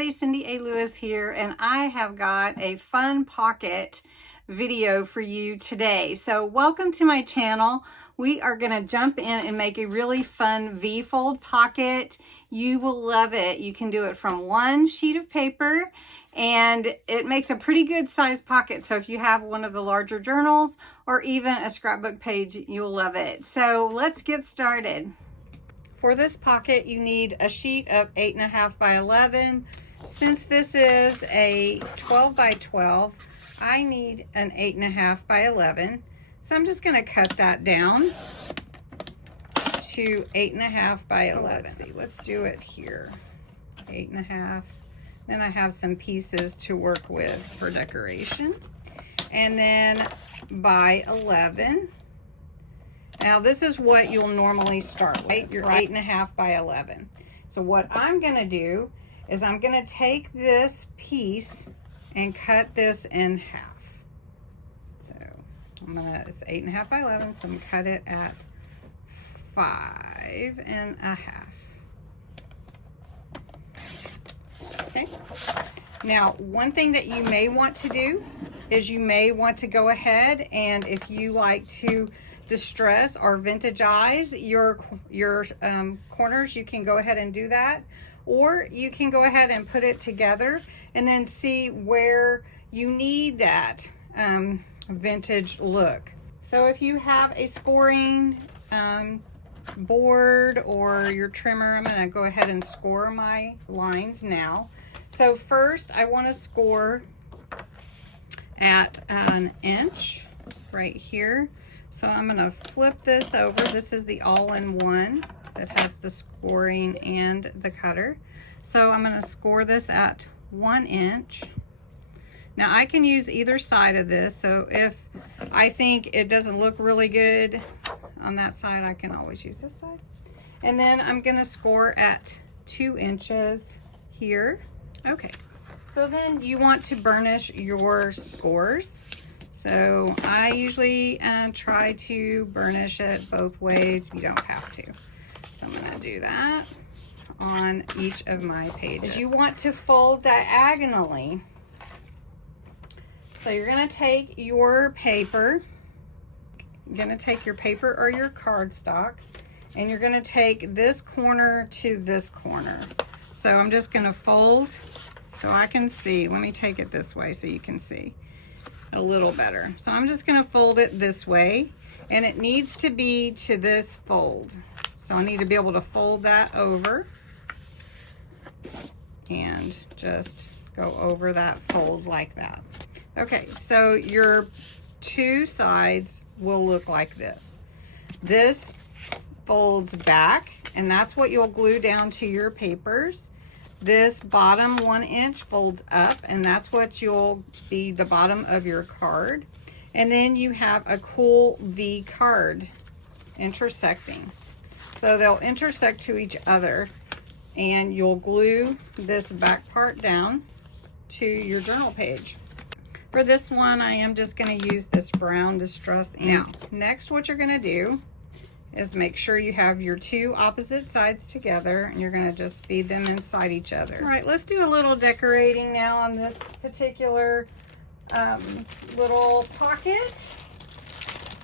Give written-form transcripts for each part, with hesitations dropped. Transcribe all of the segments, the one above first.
everybody, Cindy A. Lewis here, and I have got a fun pocket video for you today. So welcome to my channel. We are going to jump in and make a really fun V-fold pocket. You will love it. You can do it from one sheet of paper, and it makes a pretty good sized pocket. So if you have one of the larger journals or even a scrapbook page, you'll love it. So let's get started. For this pocket, you need a sheet of 8.5 by 11. Since this is a 12 by 12, I need an 8.5 by 11. So I'm just gonna cut that down to 8.5 by 11. Let's see, let's do it here. 8.5. Then I have some pieces to work with for decoration. And then by 11. Now this is what you'll normally start with, your 8.5 by 11. So what I'm gonna do is I'm gonna take this piece and cut this in half. So it's 8.5 by 11, so I'm gonna cut it at 5.5. Okay. Now, one thing that you may want to do is you may want to go ahead, and if you like to distress or vintage-ize your corners, you can go ahead and do that, or you can go ahead and put it together and then see where you need that vintage look. So if you have a scoring board or your trimmer, I'm going to go ahead and score my lines now. So first I want to score at 1 inch right here. So I'm going to flip this over. This is the all-in-one that has the scoring and the cutter. So I'm going to score this at 1 inch. Now I can use either side of this. So if I think it doesn't look really good on that side, I can always use this side. And then I'm going to score at 2 inches here. Okay. So then you want to burnish your scores. So I usually try to burnish it both ways. You don't have to. So I'm going to do that on each of my pages. You want to fold diagonally. So you're going to take your paper. You're going to take your paper or your cardstock, and you're going to take this corner to this corner. So I'm just going to fold so I can see. Let me take it this way so you can see a little better. So I'm just going to fold it this way, and it needs to be to this fold. So I need to be able to fold that over and just go over that fold like that. Okay, so your two sides will look like this. This folds back, and that's what you'll glue down to your papers. This bottom 1 inch folds up, and that's what you'll be the bottom of your card. And then you have a cool V card intersecting. So they'll intersect to each other, and you'll glue this back part down to your journal page. For this one, I am just going to use this brown distress ink. Now, next what you're going to do is make sure you have your two opposite sides together, and you're going to just feed them inside each other. All right, let's do a little decorating now on this particular little pocket.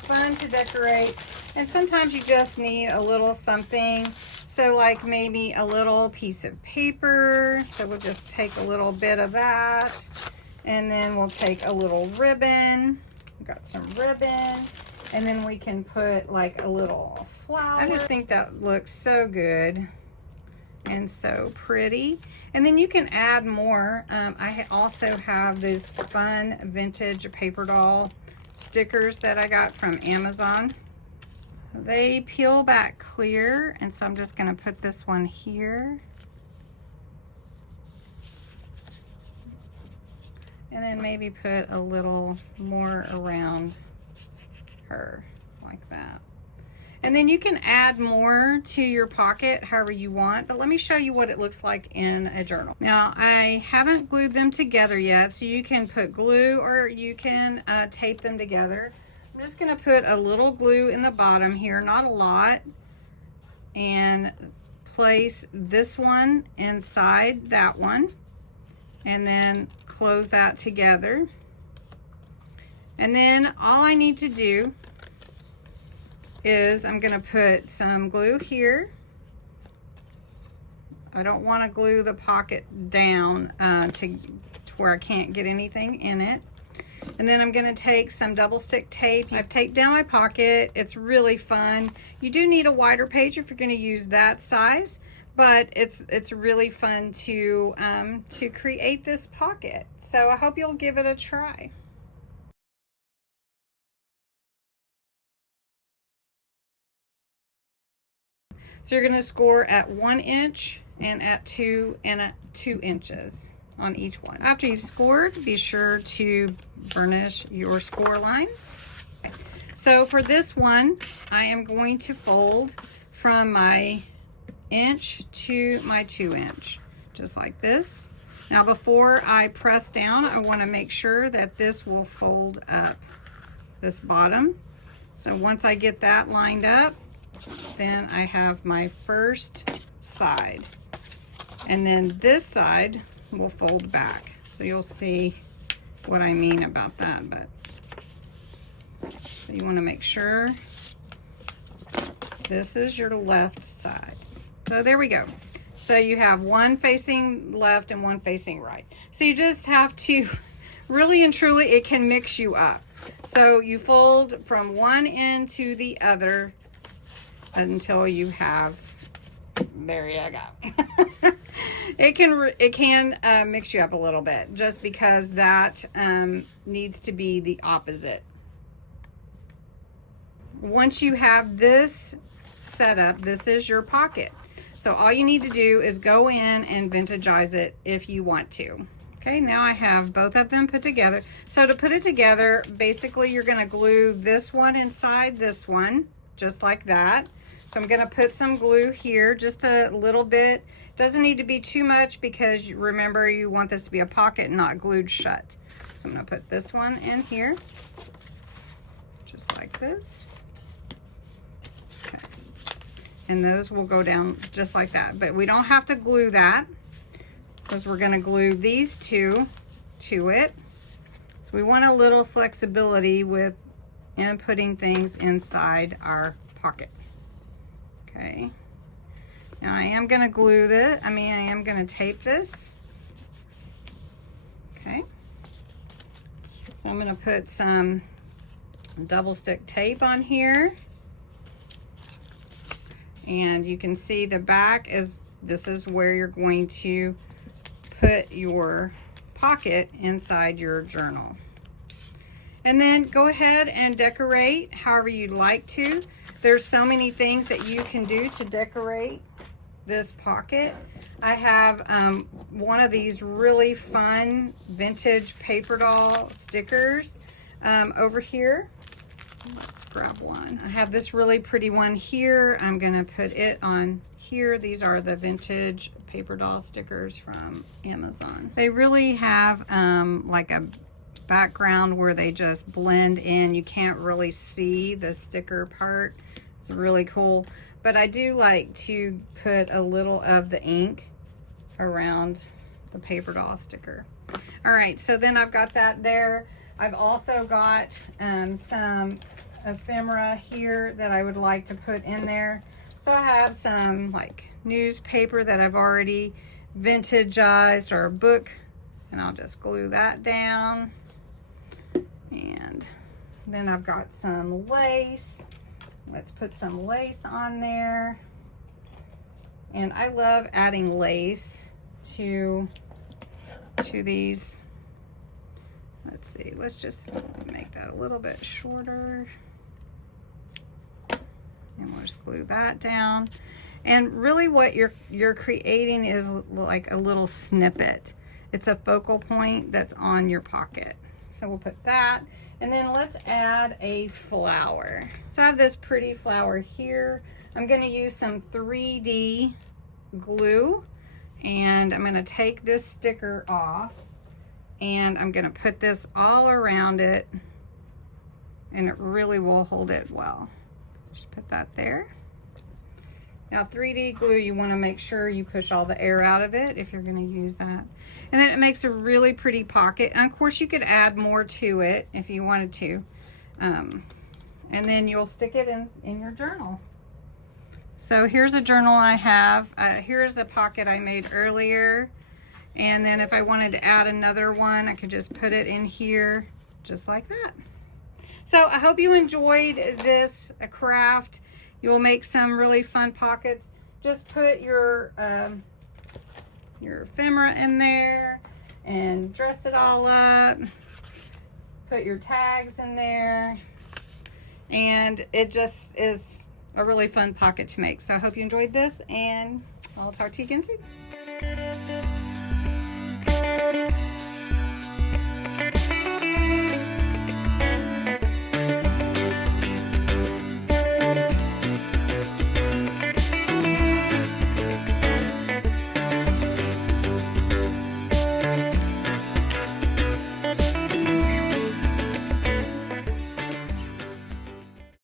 Fun to decorate, and sometimes you just need a little something. So like maybe a little piece of paper. So we'll just take a little bit of that, and then we'll take a little ribbon. We've got some ribbon. And then we can put like a little flower. I just think that looks so good and so pretty. And then you can add more. I also have this fun vintage paper doll stickers that I got from Amazon. They peel back clear, and so I'm just going to put this one here. And then maybe put a little more around her like that. And then you can add more to your pocket however you want, but let me show you what it looks like in a journal. Now I haven't glued them together yet, so you can put glue or you can tape them together. I'm just going to put a little glue in the bottom here, not a lot, and place this one inside that one. and then close that together. And then all I need to do is I'm going to put some glue here. I don't want to glue the pocket down to where I can't get anything in it. And then I'm going to take some double stick tape. I've taped down my pocket. It's really fun. You do need a wider page if you're going to use that size, but it's really fun to create this pocket. So I hope you'll give it a try. So you're going to score at 1 inch and at 2 inches on each one. After you've scored, be sure to burnish your score lines. So for this one, I am going to fold from my inch to my 2 inch, just like this. Now before I press down, I want to make sure that this will fold up, this bottom. So once I get that lined up, then I have my first side. And then this side will fold back. So you'll see what I mean about that. But so you want to make sure this is your left side. So there we go. So you have one facing left and one facing right. So you just have to, really and truly, it can mix you up. So you fold from one end to the other until you have, there you go. It can mix you up a little bit, just because that needs to be the opposite. Once you have this set up, this is your pocket. So all you need to do is go in and vintagize it if you want to. Okay, now I have both of them put together. So to put it together, basically you're going to glue this one inside this one, just like that. So I'm going to put some glue here, just a little bit. Doesn't need to be too much, because remember, you want this to be a pocket and not glued shut. So I'm going to put this one in here, just like this. Okay. And those will go down just like that. But we don't have to glue that, because we're going to glue these two to it. So we want a little flexibility with putting things inside our pocket. Okay. Now I am going to glue this. I am going to tape this. Okay. So I'm going to put some double stick tape on here. And you can see the back is, this is where you're going to put your pocket inside your journal. And then go ahead and decorate however you'd like to. There's so many things that you can do to decorate this pocket. I have one of these really fun vintage paper doll stickers over here. Let's grab one. I have this really pretty one here. I'm gonna put it on here. These are the vintage paper doll stickers from Amazon. They really have like a background where they just blend in. You can't really see the sticker part. It's really cool. But I do like to put a little of the ink around the paper doll sticker. All right, so then I've got that there. I've also got some ephemera here that I would like to put in there. So I have some like newspaper that I've already vintagized, or a book, and I'll just glue that down. And then I've got some lace. Let's put some lace on there. And I love adding lace to these. Let's see, let's just make that a little bit shorter. And we'll just glue that down. And really what you're creating is like a little snippet. It's a focal point that's on your pocket. So we'll put that. And then let's add a flower. So I have this pretty flower here. I'm gonna use some 3D glue, and I'm gonna take this sticker off, and I'm gonna put this all around it, and it really will hold it well. Just put that there. Now 3D glue, you want to make sure you push all the air out of it if you're going to use that. And then it makes a really pretty pocket. And of course you could add more to it if you wanted to. And then you'll stick it in your journal. So here's a journal I have. Here's the pocket I made earlier. And then if I wanted to add another one, I could just put it in here just like that. So I hope you enjoyed this craft. You'll make some really fun pockets. Just put your ephemera in there and dress it all up. Put your tags in there. And it just is a really fun pocket to make. So I hope you enjoyed this, and I'll talk to you again soon.